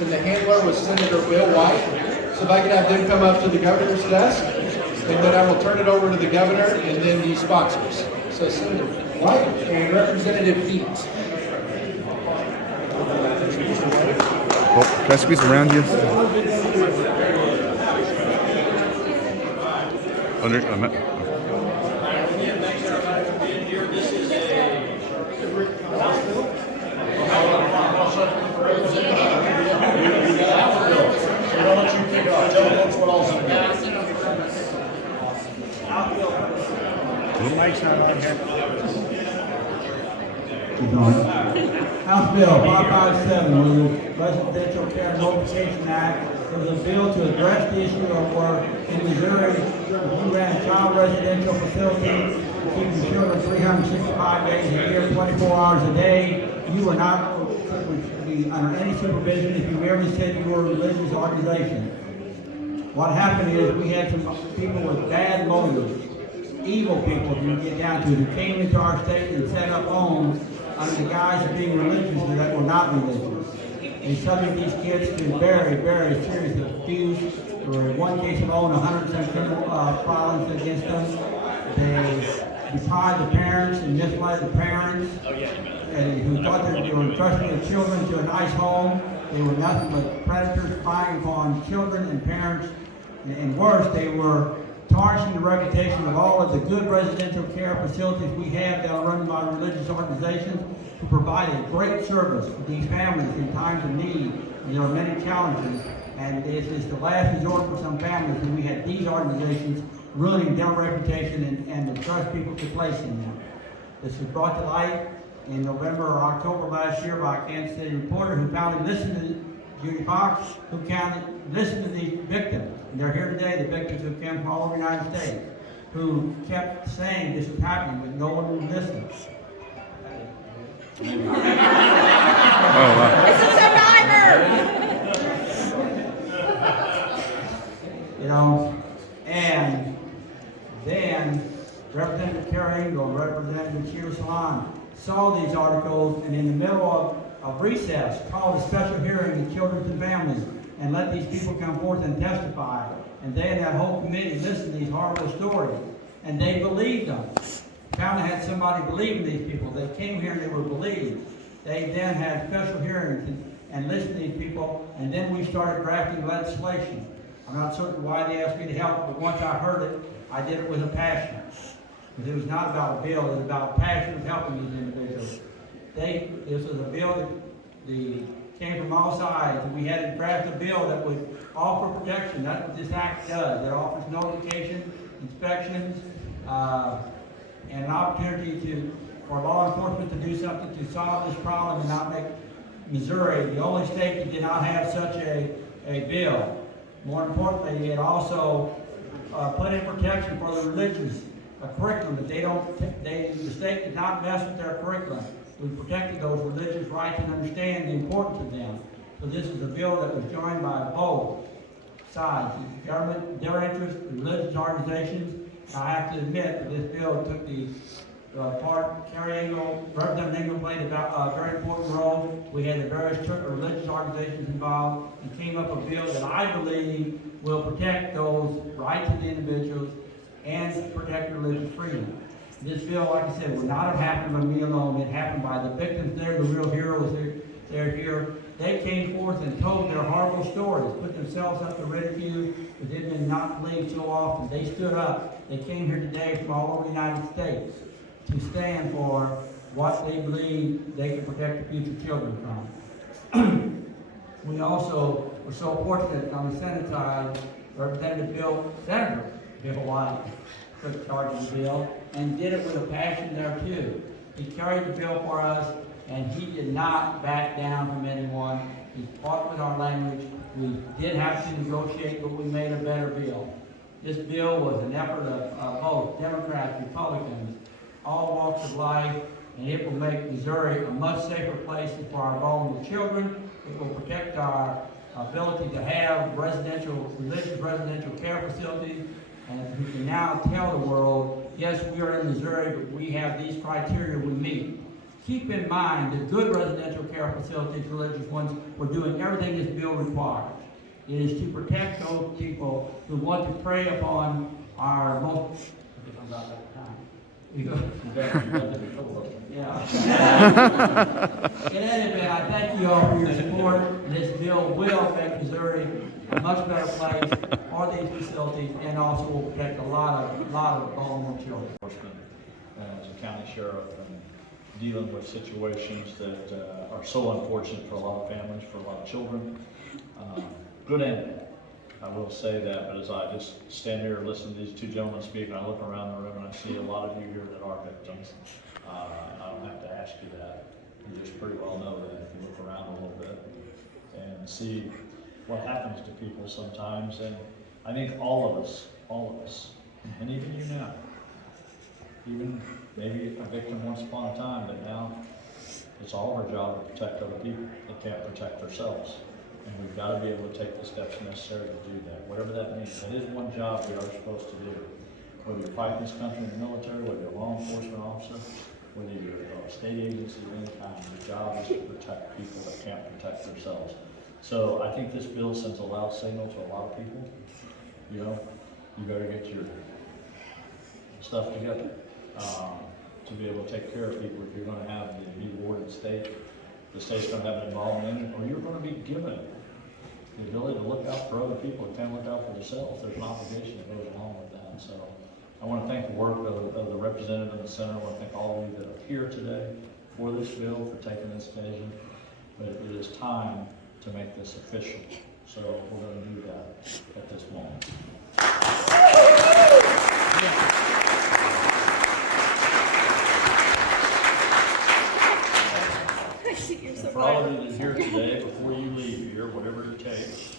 And the handler was Senator Bill White. So if I could have them come up to the governor's desk, and then I will turn it over to the governor and then the sponsors. So Senator White and Representative Heat. Oh, can I squeeze around you? House Bill 557 was the Residential Care Notification Act. It was a bill to address the issue of where in Missouri, if you ran a child residential facility, keeping children 365 days a year, 24 hours a day, you were not be under any supervision if you merely said you were a religious organization. What happened is we had some people with bad motives, evil people, if you get down to it, who came into our state and set up homes under the guise of being religious that were not religious. They subject these kids to very, very serious abuse. There were in one case alone 100% criminal filings against them. They deprived the parents and misled the parents, and who thought that they were entrusting their children to a nice home. They were nothing but predators spying upon children and parents, and worse, they were tarnishing the reputation of all of the good residential care facilities we have that are run by religious organizations who provide a great service for these families in times of need. And there are many challenges, and this is the last resort for some families, and we had these organizations ruining their reputation and the trust people could place in them. This was brought to light in November or October last year by a Kansas City reporter who found and listened to Judy Fox, who listened to the victims. And they're here today, the victims who came from all over the United States, who kept saying this was happening, but no one would listen. Oh, wow. It's a survivor! You know, and then Representative Kara Ingle and Representative Sheila Salon saw these articles, and in the middle of recess called a special hearing to children and families and let these people come forth and testify. And they and that whole committee listened to these horrible stories, and they believed them. County had somebody believing these people. They came here and they were believed. They then had special hearings and listened to these people, and then we started drafting legislation. I'm not certain why they asked me to help, but once I heard it, I did it with a passion. Because it was not about a bill, it was about a passion of helping these individuals. This was a bill that came from all sides, and we had to draft a bill that would offer protection. That's what this act does. It offers notification, inspections, and an opportunity for law enforcement to do something to solve this problem and not make Missouri the only state that did not have such a bill. More importantly, it also put in protection for the religions, a curriculum that the state did not mess with their curriculum. We protected those religious rights and understand the importance of them. So this is a bill that was joined by both sides, the government, their interests, the religious organizations. I have to admit that this bill took the part, Kara Ingle, Representative Ingle played a very important role. We had the various religious organizations involved and came up with a bill that I believe will protect those rights of the individuals and protect religious freedom. This bill, like I said, would not have happened by me alone. It happened by the victims. They're the real heroes. They're here. They came forth and told their horrible stories, put themselves up to ridicule, but they've been not believed so often. They stood up. They came here today from all over the United States to stand for what they believe they can protect the future children from. We also were so fortunate on the Senate side, Senator Bill White took charge of the bill and did it with a passion there too. He carried the bill for us, and he did not back down from anyone. He fought with our language. We did have to negotiate, but we made a better bill. This bill was an effort of both Democrats, Republicans, all walks of life, and it will make Missouri a much safer place for our vulnerable children. It will protect our ability to have religious residential care facilities, and we can now tell the world, yes, we are in Missouri, but we have these criteria we meet. keep in mind that good residential care facilities, religious ones, we're doing everything this bill requires. It is to protect those people who want to prey upon our most. Yeah. In any event, I thank you all for your support. This bill will make Missouri a much better place for these facilities, and also will protect a lot of vulnerable children. Enforcement as a county sheriff and dealing with situations that are so unfortunate for a lot of families, for a lot of children. Good and bad. I will say that, but as I just stand here and listen to these two gentlemen speak, and I look around the room and I see a lot of you here that are victims. I don't have to ask you that. You just pretty well know that if you look around a little bit and see what happens to people sometimes. And I think all of us, and even you now, even maybe a victim once upon a time, but now it's all our job to protect other people that can't protect themselves. And we've got to be able to take the steps necessary to do that, whatever that means. That is one job we are supposed to do. Whether you're fighting this country in the military, whether you're a law enforcement officer, whether you're a state agency of any kind, your job is to protect people that can't protect themselves. So I think this bill sends a loud signal to a lot of people. You know, you better get your stuff together to be able to take care of people. If you're going to have the rewarded state, the state's going to have an involvement in it, or you're going to be given the ability to look out for other people that can't look out for themselves. There's an obligation that goes along with that. So I want to thank the work of the representative in the Senate. I want to thank all of you that are here today for this bill, for taking this occasion. But it is time to make this official. So we're going to do that at this moment. You're so And for all funny. of you that are here today, before you leave here, whatever it takes,